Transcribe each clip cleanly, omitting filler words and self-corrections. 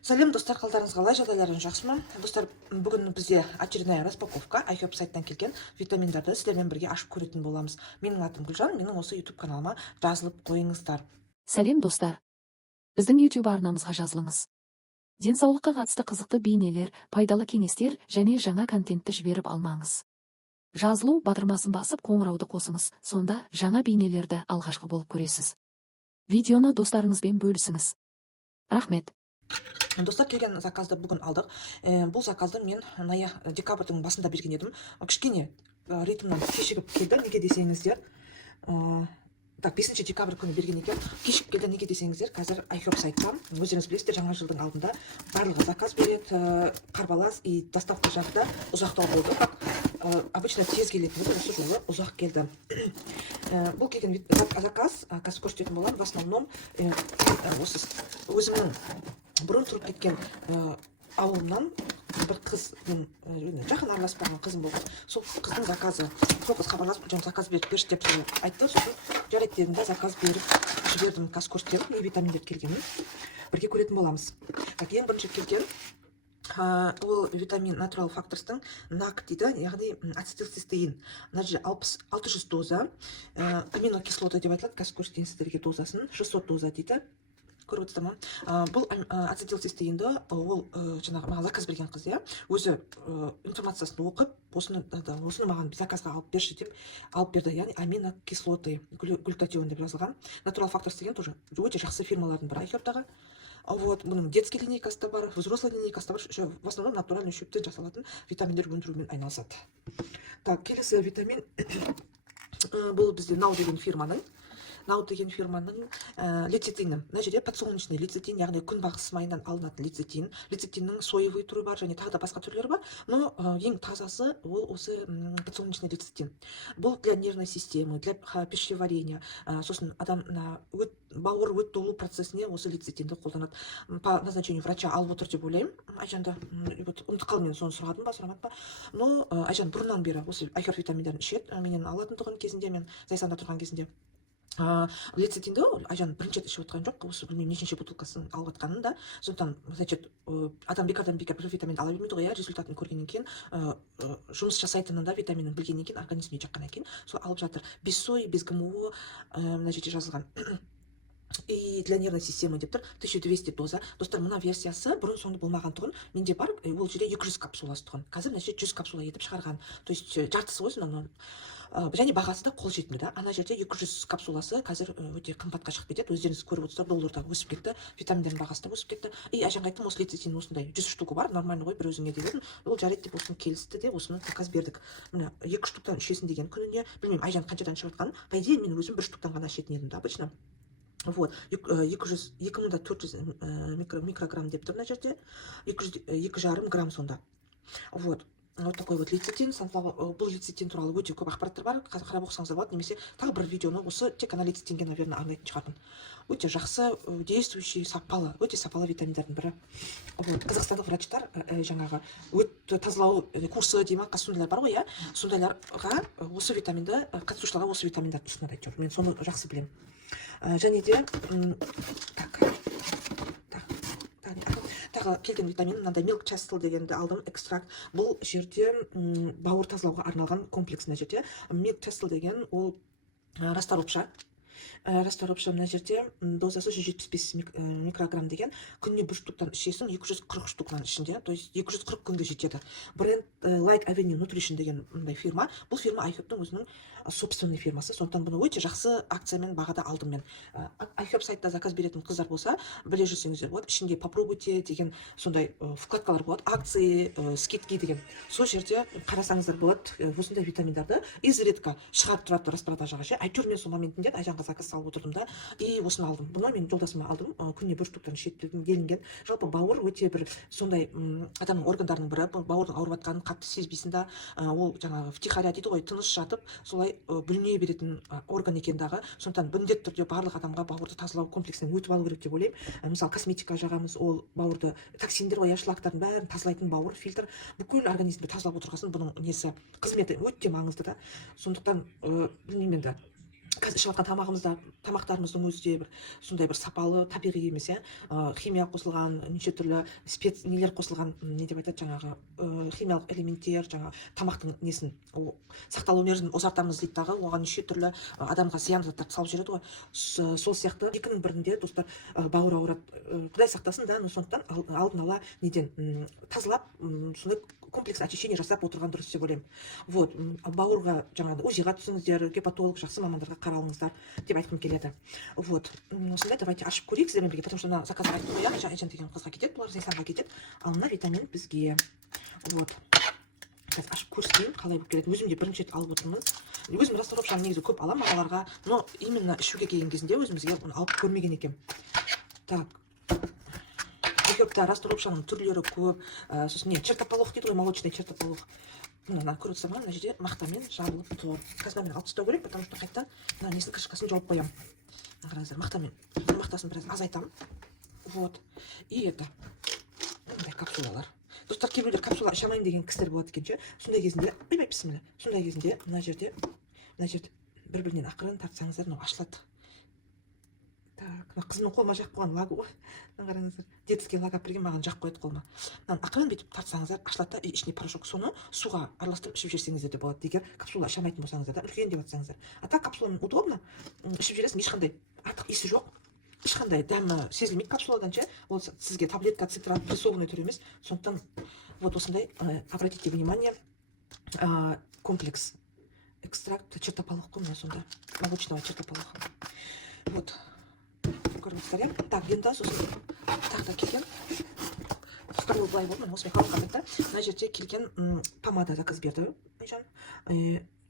Сәлем достар, қалдарыңыз қалай, жағдайларыңыз жақсы ма? Достар, бүгін бізде очередная распаковка iHerb сайттан келген витаминдарды сіздермен бірге ашып көретін боламыз. Менің атым Гүлжан, менің осы YouTube каналыма жазылып қойыңыздар. Сәлем достар. Біздің YouTube арнамызға жазылыңыз. Денсаулыққа қатысты қызықты бейнелер, пайдалы кеңестер және жаңа контентті жіберіп алмаңыз. Жазылу батырмасын басып қоңырауды қосыңыз, сонда жаңа бейнелерді алғашқы болып көресіз. Видеоны достарыңызбен бөлісіңіз. Рахмет. Достар, келген заказды бүгін алдық. Бұл заказды мен декабрьдің басында берген едім. Кішкене ритмнан кешігіп келді, неге десеңіздер. Так, 5 декабрь күні берген екен. Кешігіп келді, неге десеңіздер, қазір iHerb сайтта, өздеріңіз білесіздер, жаңа жылдың алдында барлығы заказ береді, қарбалас и доставка жағы да ұзақтау болды. Обычно тез келетін еді, осы жолы ұзақ келді. Бұл келген заказ, қазір көрсететін боламын, в основном осы өзімнің бұрын тұрып кеткен ауылымнан бір қыз, мен жақын араласып қалған қызым болды. Сол қыздың заказы, сол қыз хабарласып, заказ беріп берші деп айтты. Сосын жарайды дедім да, заказ беріп жібердім. Қазір көрсетемін, не витаминдер келгенін бірге көретін боламыз. Ең бірінші келген ол витамин Natural Factors'тың NAC дейді, яғни ацетилцистеин. Мына жерде 600 доза, аминокислота деп айтылады. Қазір көрсетейін сіздерге дозасын, 600 доза дейді. Көріп отырсыздар ма? Бұл ацетилцистеинді ол жаңағы маған заказ берген қыз, өзі информациясын оқып, осыны маған заказға алып берші деп алып берді. Яғни аминокислоты, глютатион деп жазылған. Natural Factors деген тоже өте жақсы фирмалардың бірі iHerb'тағы. Вот, бұның детский линейкасы да бар, взрослый линейкасы да бар. В основном натуральный шөптен жасалатын витаминдер өндірумен айналысады. Так, келесі витамин бұл бізде Now деген фирманың лецитині. Мына жерде подсолнечный лецитин, яғни күнбағыс майынан алынатын лецитин. Лецитиннің соевый түрі бар және тағы да басқа түрлері бар, но ең тазасы ол осы подсолнечный лецитин. Бұл для нервной системы, для пищеварения, сосын адам бауыр өт толу процесіне осы лецитинді қолданады. По назначению врача алып отыр деп ойлаймын. Айжанды ұмытып қалдым, мен соны сұрадым ба, сұрамады ба. Но Айжан бұрыннан бері осы iHerb витаминдерін ішеді. Менен алатындығын кезінде, мен Зайсанда тұрған кезінде. Лецитинді Айжан бірінші ішіп отқан жоқ, осы білмеймін нешінші бутылкасын алып отқанын да. Сондықтан, значит, адам бекардан бір витаминді ала бермейді ғой, результатын көргеннен кейін, жұмыс жасайтынын да витаминін білгеннен кейін, организміне жаққаннан кейін, сол алып жатыр. Без сои, без ГМО, мына жерде жазылған. И для нервной системы деп тұр, 1200 доза. Достар, мына версиясы бұрын соңды болмаған тұғын. Менде бар, ол жерде 200 капсуласы тұғын. Қазір мына жерде 100 капсула етіп шығарған. То есть жартысы ғой соның. Және бағасы да қолжетімді да. Ана жерде 200 капсуласы қазір өте қымбатқа шығып кетеді. Өздеріңіз көріп отырсыздар, долларда өсіп кетті, витаминдердің бағасы да өсіп кетті. И Айжанға айттым, осы лецитин осындай 100 штука бар, нормально ғой, бір өзіңе деп едім. Ол жарайды деп осыны келісті де, осыны заказ бердік. Міне 2 штуктан ішесің деген күніне, білмеймін, Айжан қаншадан шығып жатқанын. По идее, мен өзім 1 штуктан ғана ішетін едім да, обычно. Вот, 2400 микрограмм деп тұр мына жерде, 2,5 грамм сонда. Вот. Вот такой вот лецитин. Бұл лецитин туралы өте көп ақпараттар бар. Қарап оқысаңыздар болады, немесе тағы бір видеоны осы тек қана лецитинге, наверное, арнайтын шығармын. Өте жақсы, действующий, сапалы, өте сапалы витаминдердің бірі. Вот. Қазақстандық врачтар жаңағы өт тазалау курсы дейма, сондайлар бар ғой, сондайларға осы витаминді, қатысушыларға осы витаминдерді ұсынады әйтеуір. Мен соны жақсы білемін. Және де тағы келген витамин, мынандай Milk Chastel дегенді алдым, экстракт. Бұл жерде бауыр тазалауға арналған комплекс. Мына жерде Milk Chastel деген ол расторопша. Расторопша мына жерде дозасы 175 микрограмм деген, күніне 1 штуктан ішесің, 240 штуктан ішінде, то есть 240 күнге жетеді. Бренд Light Avenue Nutrition деген фирма. Бұл фирма iHerb'тың өзінің собственный фирмасы, сондықтан бұны өте жақсы акциямен бағада алдым мен. iHerb сайтта заказ беретін қыздар болса, біле жүрсеңіздер болады, ішінде попробуйте деген сондай вкладкалар болады, акции, скидки деген. Сол жерде қарасаңыздар болады, осындай витаминдарды изредка шығарып тұрады распродажаға ше. Әйтеуір мен сол моментінде Айжанға заказ салып отырдым да, и осыны алдым. Бұны мен жолдасыма алдым, күніне 1 штуктан ішетін делінген. Жалпы бауыр өте бір сондай адамның органдарының бірі, бауырдың ауырып жатқанын қатты сезбейсің да, ол жаңағы втихаря дейді ғой, тыныш жатып, солай бүліне беретін орган екендағы. Сондықтан міндетті түрде барлық адамға бауырды тазалау комплексінен өтіп алу керек деп ойлаймын. Мысалы, косметика жағамыз, ол бауырды токсиндер, шлактардың бәрін тазалайтын бауыр фильтр, бүкіл организмді тазалап отырғасын, бұның несі, қызметі өте маңызды да. Сондықтан білмеймін енді. қазір ішіп жатқан тамақтарымыздың өзі де бір сондай бір сапалы табиғи емес, химия қосылған, неше түрлі нелер қосылған, не деп айтады жаңағы, химиялық элементтер, жаңағы тамақтың несін сақталу мерзімін ұзартамыз дейді дағы, оған неше түрлі адамға зиянды заттарды салып жібереді ғой. Сол сияқты екінің бірінде достар бауыр ауырады, құдай сақтасын да, сондықтан алдын ала неден тазалап, сондай комплекс очищение жасап отырған дұрыс деп ойлаймын. Вот, бауырға жаңағы УЗИ-ға түсіңіздер, гепатолог, жақсы мамандарға қаралыңыздар деп айтқым келеді. Вот, осындай давайте ашып көрейік сіздермен бірге, потому что мына заказға айтып қоямын, Айжан деген қызға кетеді, бұлар Зайсанға кетеді, ал мына витамин бізге. Вот, қазір ашып көрсетейін, қалай болып келеді. Өзім де бірінші рет алып отырмын. Өзім расторопшаны негізі көп аламын ағаларға, но именно ішуге келген кезінде өзімізге алып көрмеген екенмін. Так, расторопшаның түрлері көп, сосын не, чертополох дейді ғой, молочный чертополох. Мына көріп отырсыздар ма, мына жерде мақтамен жабылып тұр. Қазір мен алып тастау керек, потому что қайтадан мына несін крышкасын жауып қоямын. Қараңыздар, мақтамен. Мақтасын біраз азайтамын. Вот. И это мындай капсулалар. Достар, кейбіреулер капсула іше алмаймын деген кісілер болады екен ше. Сондай кезінде, бисмилля. Сондай кезінде мына жерде бір-бірінен ақырын тартсаңыздар, мынау ашылады. Так, қызымның қолыма жақып қойған лагы ғой. Қараңыздар, детский лаг алып берген, маған жақып қояды қолыма. Ақырын бүйтіп тартсаңыздар, ашылады да, ішіне порошок, соны суға араластырып ішіп жіберсеңіздер де болады. Егер капсула іше алмайтын болсаңыздар да, үлкен деп жатсаңыздар. А так капсуламен удобно, ішіп жібересің, ешқандай артық иісі жоқ, ешқандай дәмі сезілмейді капсуладан ше. Ол сізге таблетка, цитрат, прессованный түрі емес. Сондықтан вот осындай, обратите внимание, комплекс экстракт чертополох қой, сонда молочного чертополоха. Вот. Так, енді сосын тағы да келген второй былай болды, мен осымен қалып қалдық та, мына жерде келген помада заказ берді Айжан.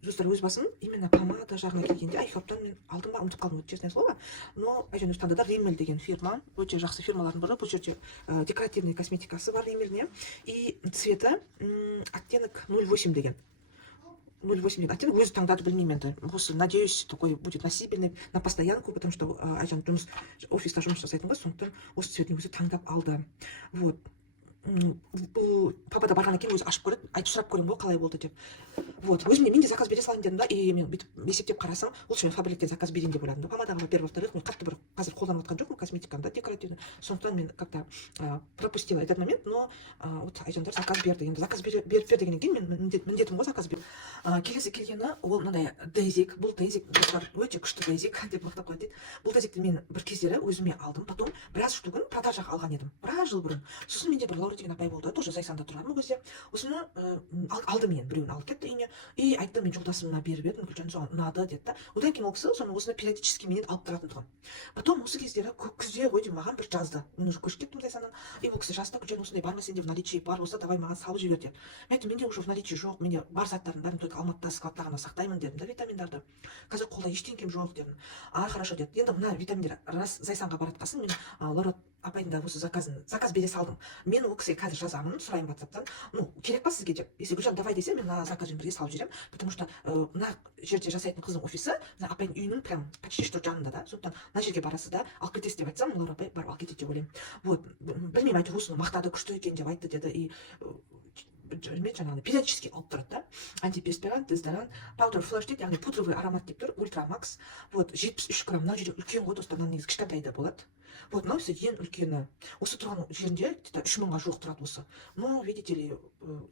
Достар, өз басым именно помада жағына келгенде айхоптан мен алдым ба, ұмытып қалдым, честное слово, но Айжан өз таңдады. Риммель деген фирма, өте жақсы фирмалардың бірі. Бұл жерде декоративный косметикасы бар Риммельне, и цвета оттенок 08 деген. 0,8 деген оттенок, өзі таңдады, білмеймін енді. Осы, надеюсь, такой будет носибельный на постоянку, потому что Айжан офиста жұмыс жасайтын ғой, сондықтан осы цветін өзі таңдап алды. Вот. Бұл папада барғаннан кейін өзі ашып көреді, айтып сұрап көремін ғой, қалай болды деп. Вот, өзімде мен де заказ бере салайын дедім да, и мен бүйтіп есептеп қарасам, лучше мен фабриктен заказ берейін деп ойладым да. Помадаға, во-первых, во-вторых, мен қатты бір қазір қолданып жатқан жоқпын косметиканы да, декоративный. Сондықтан мен как-то пропустила этот момент, но вот Айжандар заказ берді. Енді заказ беріп дегеннен кейін мен міндетім ғой заказ беру. Келесі келгені ол мынандай дейзик, бұл дейзик, өте күшті дейзик деп мақтап қояды дейді. Бұл дейзикті мен бір кездері өзіме алдым, потом біраз штугын продажаға алған едім, біраз жыл бұрын. Сосын менде бір Лаура деген апай болды, тоже Зайсанда тұратын ол кезде. Осыны алдым, мен біреуін алып кетті үйіне, и айтты, мен жолдасымына беріп едім, Гүлжан соған ұнады деді да. Одан кейін ол кісі осыны периодически менен алып тұратын тұғын. Потом осы кездері күзде ғой деймін, маған бір жазды. Мен уже көшіп кеттім Зайсаннан, и ол кісі жазды, Гүлжан осындай бар ма сенде в наличии, бар болса давай маған салып жібер деп. Мен айттым, менде уже в наличии жоқ, менде бар заттардың бәрін только Алматыда складта ғана сақтаймын дедім да, витаминдарды. Қазір қолда ештеңкем жоқ дедім. Хорошо деді. Енді мына витаминдер раз Зайсанға баратқасын, мен Лаура апайдың да осы заказ бере салдым. Мен ол кісіге қазір жазамын, сұрайын WhatsApp-тан. Ну, керек па сізге деп. Если Гүлжан давай десе, мен мына заказбен бірге салып жіберемін, потому что мына жерде жасайтын қыздың офисі, мына апайдың үйінің прям почти что жанында да. Сондықтан мына жерге барасы да, алып кетесіз деп айтсам, Лаура апай барып алып кетеді деп ойлаймын. Вот, білмеймін, әйтеуір осыны мақтады, күшті екен деп айтты деді, и жаңағыдай периодически алып тұрады да. Антиперспирант, дезодорант, паудер флэш дейді, яғни пудровый аромат деп тұр, ультрамакс. Вот, 73 грамм, мына жерде үлкен ғой достар, мына негізі кішкентай да болады. Вот, мынау ең үлкені. Осы тұрған жерінде 3000-ға жуық тұрады осы. Ну, видите ли,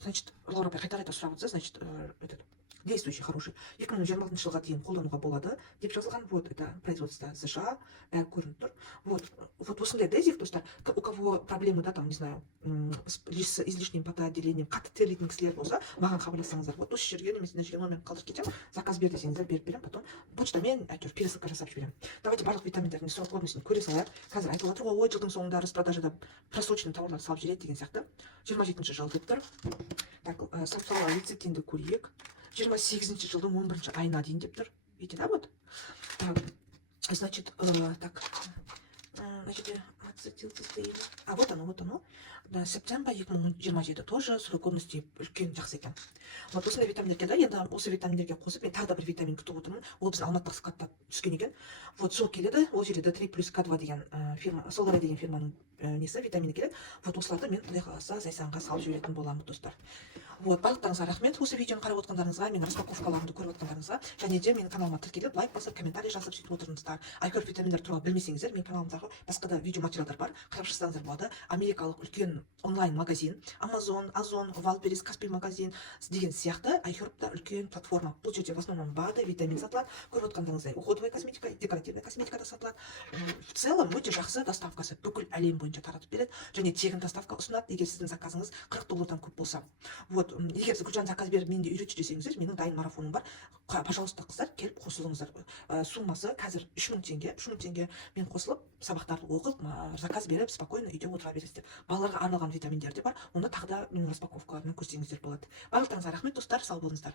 значит, Лаура апай қайта сұрап отырса, значит, этот действующий, хороший. 2026 жылға дейін қолдануға болады деп жазылған. Вот, это производство США, бәрі көрініп тұр. Вот осындай дейзик, достар, у кого проблемы, да, там, не знаю, с излишним потоотделением, қатты терлейтін кісілер болса, маған хабарлассаңыздар. Вот осы жерге немесе мына жерге номерін қалдырып кетемін, заказ бер десеңіздер беріп беремін, потом почтамен әйтеуір пересылка жасап жіберемін. Давайте барлық витаминдердің срок годностін көре салайық. Қазір айтылып жатыр ғой, жылдың соңында распродажада просроченный тауарлар салып жібереді деген сияқты. 27 жыл деп тұр. Так, сапсала лецитинді көрейік. 28 жылдың 11 айына дейін деп тұр. Видите, да, вот? Так, значит, так, значит, ацетилцистеин. А вот оно, вот оно. Да, септембр 2027 тоже срок годности үлкен жақсы екен. Вот осындай витаминдерге да, енді осы витаминдерге қосып мен тағы да бір витамин күтіп отырмын. Ол біздің алматылық складта түскен екен. Вот сол келеді, ол жерде D3 плюс K2 деген фирма, Соларай деген фирманың несі, витамині келеді. Вот осыларды мен құдай қаласа Зайсанға салып жіберетін боламын, достар. Вот, барлықтарыңызға рахмет осы видеоны қарап отқандарыңызға, мен распаковкаларымды көріп отқандарыңызға, және де менің каналыма тіркеліп, лайк басып, комментарий жазып сөйтіп отырыңыздар. айкөрп витаминдер туралы білмесеңіздер, менің каналымдағы басқа да видео материалдар бар, қарап шықсаңыздар болады. Америкалық үлкен онлайн магазин, Amazon, Озон, Валберис, Каспий магазин деген сияқты айкөрпта үлкен платформа. Бұл жерде в основном БАДы, витамин сатылады, көріп отқандарыңыздай уходовая косметика, декоративная косметика да сатылады. В целом өте жақсы доставкасы, бүкіл әлем бойынша таратып береді, және тегін доставка ұсынады, егер сіздің заказыңыз $40 көп болса. Вот, егер сіз Гүлжан заказ беріп менде үйретші десеңіздер, менің дайын марафоным бар. Пожалуйста, қыздар, келіп қосылыңыздар. Суммасы қазір 3000 теңге мен қосылып, сабақтарды оқып, заказ беріп, спокойно үйде отыра бересіздер. Балаларға арналған витаминдер де бар, оны тағы да менің распаковкаларынан көрсеңіздер болады. Барлықтарыңызға рахмет, достар, сау болыңыздар.